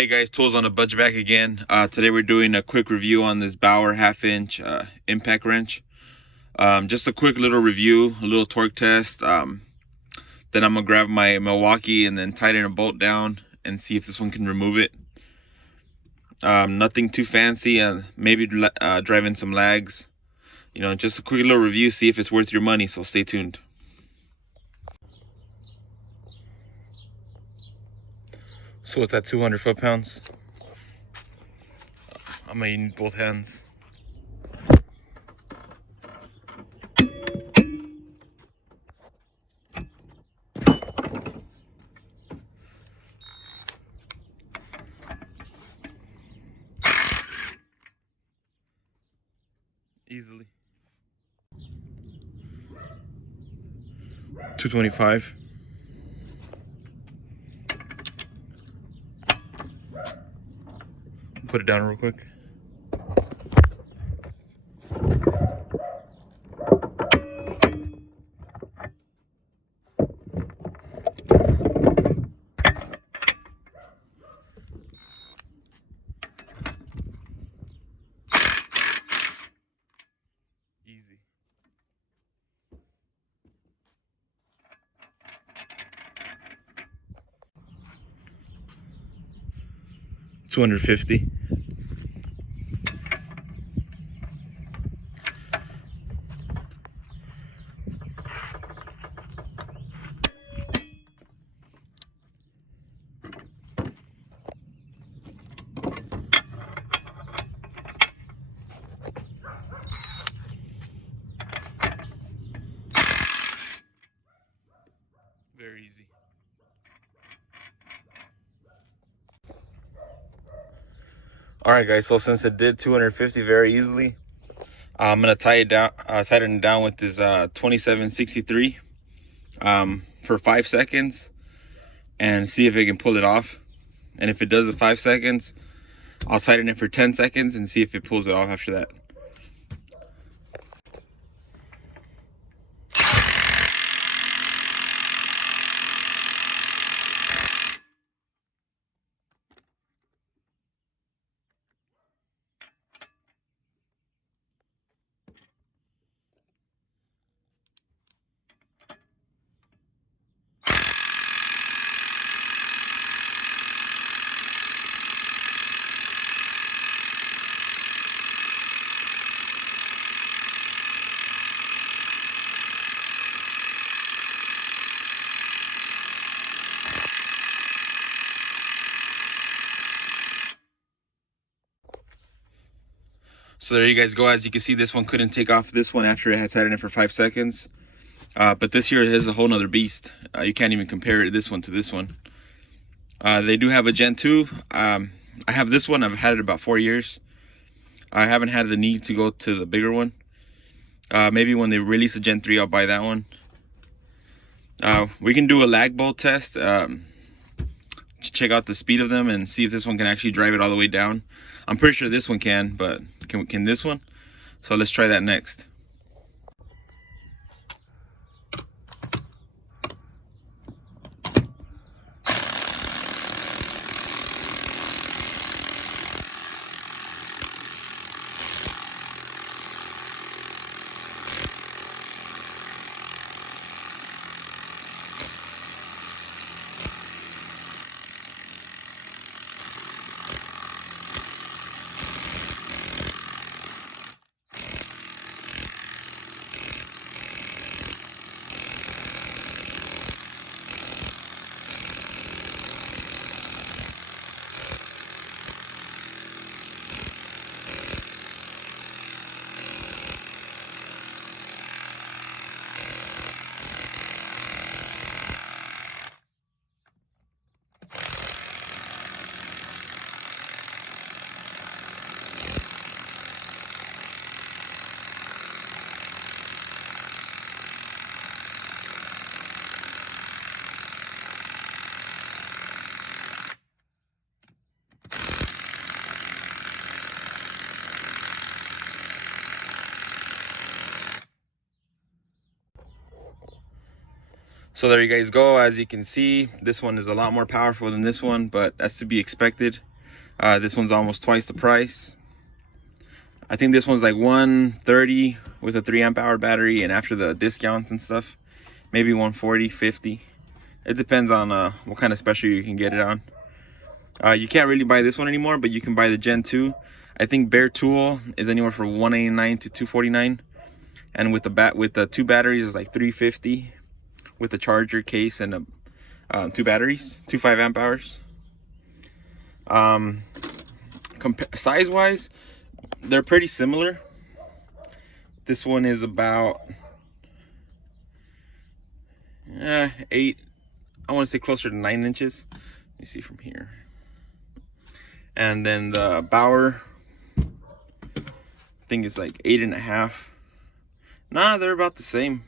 Hey guys, Tools on the Budget back again. Today we're doing a quick review on this Bauer 1/2 inch impact wrench. Just a quick little review, a little torque test. Then I'm gonna grab my Milwaukee and then tighten a bolt down and see if this one can remove it. Nothing too fancy, maybe drive in some lags. You know, just a quick little review, see if it's worth your money, so stay tuned. So it's at 200 foot-pounds. I'm gonna need both hands. Easily. 225. Put it down real quick. Easy. $250. Very easy. All right, guys. So since it did 250 very easily, I'm gonna tighten it down with this 2763 for 5 seconds and see if it can pull it off. And if it does it 5 seconds, I'll tighten it for 10 seconds and see if it pulls it off after that. So there you guys go. As you can see, this one couldn't take off this one after it had sat in it for 5 seconds. But this here is a whole nother beast. You can't even compare this one to this one. They do have a Gen 2. I have this one. I've had it about 4 years. I haven't had the need to go to the bigger one. Maybe when they release a Gen 3, I'll buy that one. We can do a lag bolt test. Check out the speed of them and see if this one can actually drive it all the way down. I'm pretty sure this one can, but can this one? So let's try that next. So there you guys go. As you can see, this one is a lot more powerful than this one, but that's to be expected. This one's almost twice the price. I think this one's like 130 with a 3 amp hour battery, and after the discounts and stuff, maybe 140, 50. It depends on what kind of special you can get it on. You can't really buy this one anymore, but you can buy the Gen 2. I think bare tool is anywhere from 189 to 249, and with the 2 batteries is like 350 with the charger case and 2 batteries, 5 amp hours. Size wise, they're pretty similar. This one is about 8, I want to say closer to 9 inches. Let me see from here. And then the Bauer, I think it's like 8.5. Nah, they're about the same.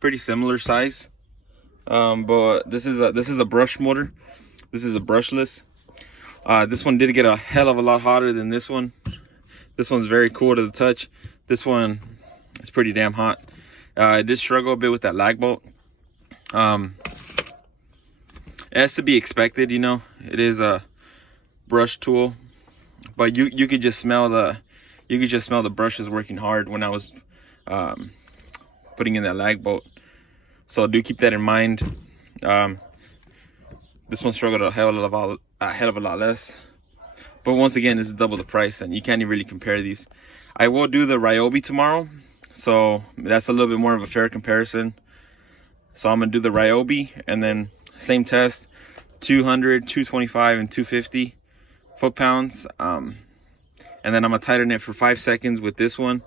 Pretty similar size. But this is a brush motor. This is a brushless. This one did get a hell of a lot hotter than this one. This one's very cool to the touch. This one is pretty damn hot. I did struggle a bit with that lag bolt. It has to be expected, you know. It is a brush tool, but you could just smell the brushes working hard when I was putting in that lag bolt. So do keep that in mind. This one struggled a hell of a lot less, but once again, this is double the price, and you can't even really compare these. I will do the Ryobi tomorrow, so that's a little bit more of a fair comparison. So I'm gonna do the Ryobi, and then same test, 200, 225, and 250 foot-pounds. And then I'm gonna tighten it for 5 seconds with this one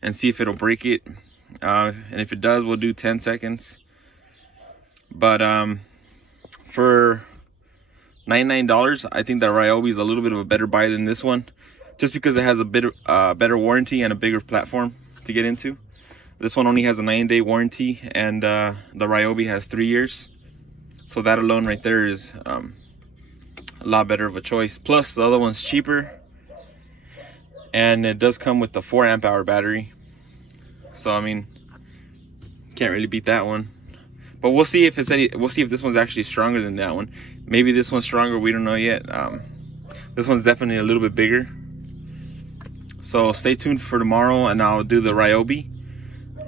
and see if it'll break it. And if it does, we'll do 10 seconds. But for $99, I think that Ryobi is a little bit of a better buy than this one, just because it has a bit better warranty and a bigger platform to get into. This one only has a 9-day warranty, and the Ryobi has 3 years. So that alone right there is a lot better of a choice. Plus the other one's cheaper, and it does come with the 4 amp hour battery. So I mean, can't really beat that one. But we'll see if this one's actually stronger than that one. Maybe this one's stronger, we don't know yet. This one's definitely a little bit bigger. So stay tuned for tomorrow, and I'll do the Ryobi,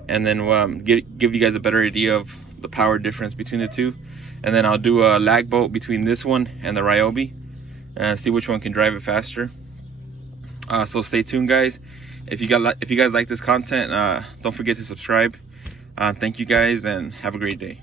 and then give you guys a better idea of the power difference between the two. And then I'll do a lag bolt between this one and the Ryobi, and see which one can drive it faster. So stay tuned, guys. If you guys like this content, don't forget to subscribe. Thank you guys, and have a great day.